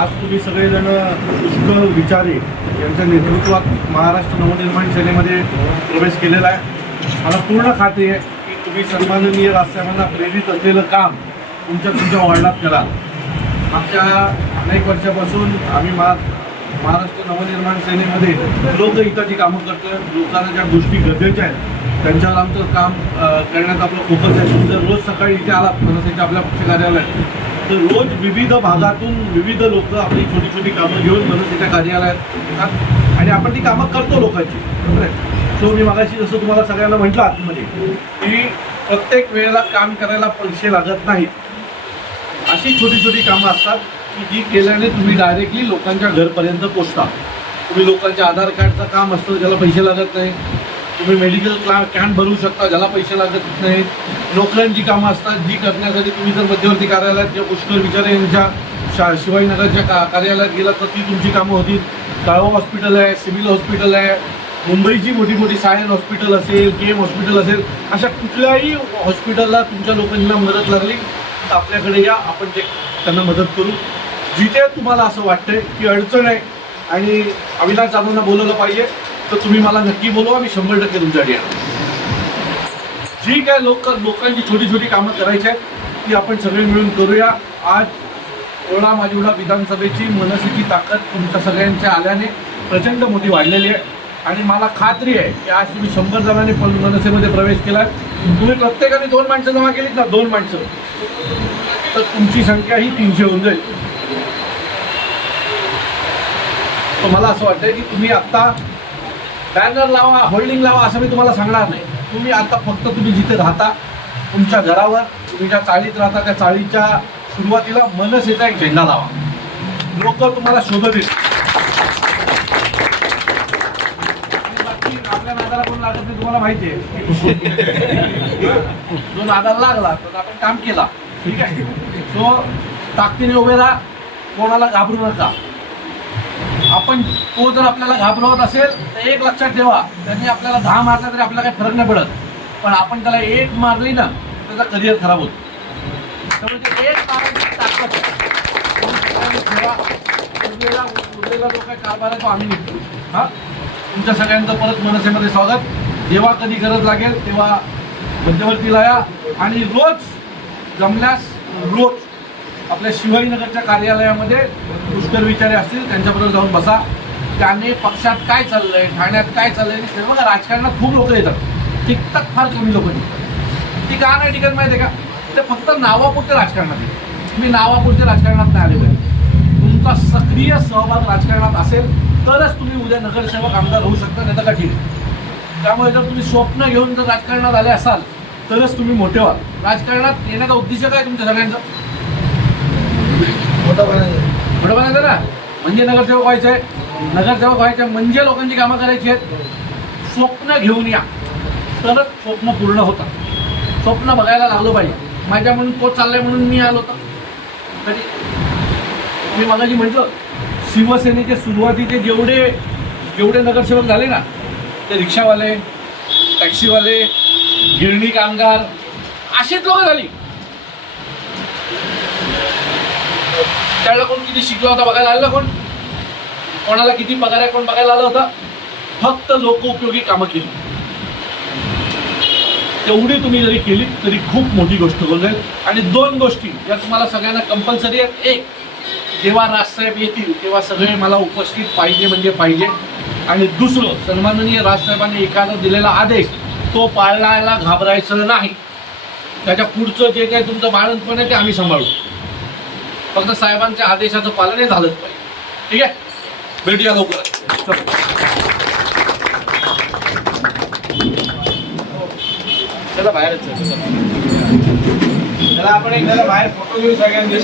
आज तुम्ही सगळेजण पुष्कळ विचारे यांच्या नेतृत्वात महाराष्ट्र नवनिर्माण सेनेमध्ये प्रवेश केलेला आहे. मला पूर्ण खात्री आहे की तुम्ही सन्माननीय राजसाहेबांना प्रेरित असलेलं काम तुमच्या तुमच्या वॉर्डात कराल मागच्या अनेक वर्षापासून आम्ही मा महाराष्ट्र नवनिर्माण सेनेमध्ये लोकहिताची कामं करतो लोकांना ज्या गोष्टी गरजेच्या आहेत त्यांच्यावर आमचं काम करण्यात आपलं फोकस आहे. तुम्ही जर रोज सकाळी इथे आला मनसेच्या आपल्या पक्ष कार्यालयात तर रोज विविध भागातून विविध लोक आपली छोटी छोटी कामं घेऊन मनसेच्या कार्यालयात येतात. आणि आपण ती कामं करतो लोकांची बरोबर आहे? सो मी मागाशी जसं तुम्हाला सगळ्यांना म्हटलं आतमध्ये की प्रत्येक वेळेला काम करायला पैसे लागत नाहीत. अशी छोटी छोटी कामं असतात की जी केल्याने तुम्ही डायरेक्टली लोकांच्या घरपर्यंत पोचता. तुम्ही लोकांच्या आधार कार्डचं काम असतं ज्याला पैसे लागत नाही तुम्ही मेडिकल क्ला कॅम्प भरू शकता ज्याला पैसे लागत नाहीत. नोकऱ्यांची कामं असतात जी करण्यासाठी तुम्ही जर मध्यवर्ती कार्यालयात किंवा पुष्कर विचारे यांच्या शा शिवाजीनगरच्या का कार्यालयात गेलात तर ती तुमची कामं होतील. काळवा हॉस्पिटल आहे सिव्हिल हॉस्पिटल आहे मुंबईची मोठी मोठी सायन हॉस्पिटल असेल के एम हॉस्पिटल असेल अशा कुठल्याही हॉस्पिटलला तुमच्या लोकांना मदत लागली तर आपल्याकडे या आपण ते त्यांना मदत करू. जिथे तुम्हाला असं वाटतंय की अडचण आहे आणि अविनाश जाधवना बोलवलं पाहिजे तर तुम्ही मला नक्की बोलवा मी शंभर टक्के तुमच्यासाठी येणार. जी काय लोक लोकांची छोटी छोटी कामं करायची आहेत ती आपण सगळे मिळून करूया. आज ओळा माजिवडा विधानसभेची मनसेची ताकद तुमच्या सगळ्यांच्या आल्याने प्रचंड मोठी वाढलेली आहे. आणि मला खात्री आहे की आज तुम्ही शंभर जणांनी पण मनसेमध्ये प्रवेश केला तुम्ही प्रत्येकाने दोन माणसं जमा केलीत ना? दोन माणसं. तर तुमची संख्या ही तीनशे होऊन जाईल. तर मला असं वाटतं की तुम्ही आत्ता बॅनर लावा होल्डिंग लावा असं मी तुम्हाला सांगणार नाही. तुम्ही आता फक्त तुम्ही जिथे राहता तुमच्या घरावर तुम्ही ज्या चाळीत राहता त्या चाळीच्या सुरुवातीला मनसेचा एक झेंडा लावा. लोक तुम्हाला शोधत आपल्या नादाला कोण लागत नाही तुम्हाला माहिती आहे. जो नादाला लागला तर आपण काम केला. ठीक आहे? तो ताकदीने उभे राहा कोणाला घाबरू नका. आपण तो जर आपल्याला घाबरवत असेल तर एक लक्षात ठेवा. त्यांनी आपल्याला दहा मारला तरी आपल्याला काही फरक नाही पडत. पण आपण त्याला एक मारली ना त्याचा करिअर खराब होतो. त्यामुळे म्हणजे ते एक मारायची ताकद. उरलेला उरलेला जो काही कारभार आहे तो आम्ही निघतो. हा? तुमच्या सगळ्यांचं परत मनसेमध्ये स्वागत. जेव्हा कधी गरज लागेल तेव्हा मध्यवर्तीला या आणि रोज जमल्यास रोज आपल्या शिवाजीनगरच्या कार्यालयामध्ये पुष्कर विचारे असतील त्यांच्याबरोबर जाऊन बसा. त्याने पक्षात काय चाललंय ठाण्यात काय चाललंय ते सर्व बघा. राजकारणात खूप लोक येतात. टिकतात फार कमी लोक टिकतात ती का नाही टिकत माहिती आहे का? ते फक्त नावापुरते राजकारणात येते तुम्ही नावापुरते राजकारणात नाही आले पाहिजे. तुमचा सक्रिय सहभाग राजकारणात असेल तरच तुम्ही उद्या नगरसेवक आमदार होऊ शकता नाही तर कठीण त्यामुळे जर तुम्ही स्वप्न घेऊन जर राजकारणात आले असाल तरच तुम्ही मोठे व्हाल. राजकारणात येण्याचा उद्देश काय तुमच्या सगळ्यांचा? मोठं बनायचं ना म्हणजे नगरसेवक व्हायचं आहे नगरसेवक व्हायचं आहे म्हणजे लोकांची कामं करायची आहेत. स्वप्न घेऊन या. तरच स्वप्न पूर्ण होतं स्वप्न बघायला लागलो पाहिजे. माझ्या म्हणून तो चाललाय म्हणून मी आलो होतो. तरी मी मगाशी म्हटलं शिवसेनेचे सुरुवातीचे जेवढे जेवढे नगरसेवक झाले ना ते रिक्षावाले टॅक्सीवाले गिरणी कामगार असेच लोक झाली. त्यावेळेला कोण किती शिकला होता बघायला आलं कोण? कोणाला किती पगार आहे कोण बघायला आलं होतं? फक्त लोकउपयोगी कामं केली. तेवढी तुम्ही जरी केली तरी खूप मोठी गोष्ट होऊन आणि दोन गोष्टी या तुम्हाला सगळ्यांना कंपल्सरी आहेत. एक जेव्हा राजसाहेब येतील तेव्हा सगळे मला उपस्थित पाहिजे म्हणजे पाहिजे. आणि दुसरं सन्माननीय राजसाहेबांनी एखादा दिलेला आदेश तो पाळायला घाबरायचं नाही. त्याच्या पुढचं जे काही तुमचं बाळणपण आहे ते आम्ही सांभाळू. फक्त साहेबांच्या आदेशाचं पालन हे झालंच पाहिजे. ठीक आहे? भेटूया लवकर. चला बाहेरच चला. आपण एकदा बाहेर फोटो घेऊ सगळ्यांचे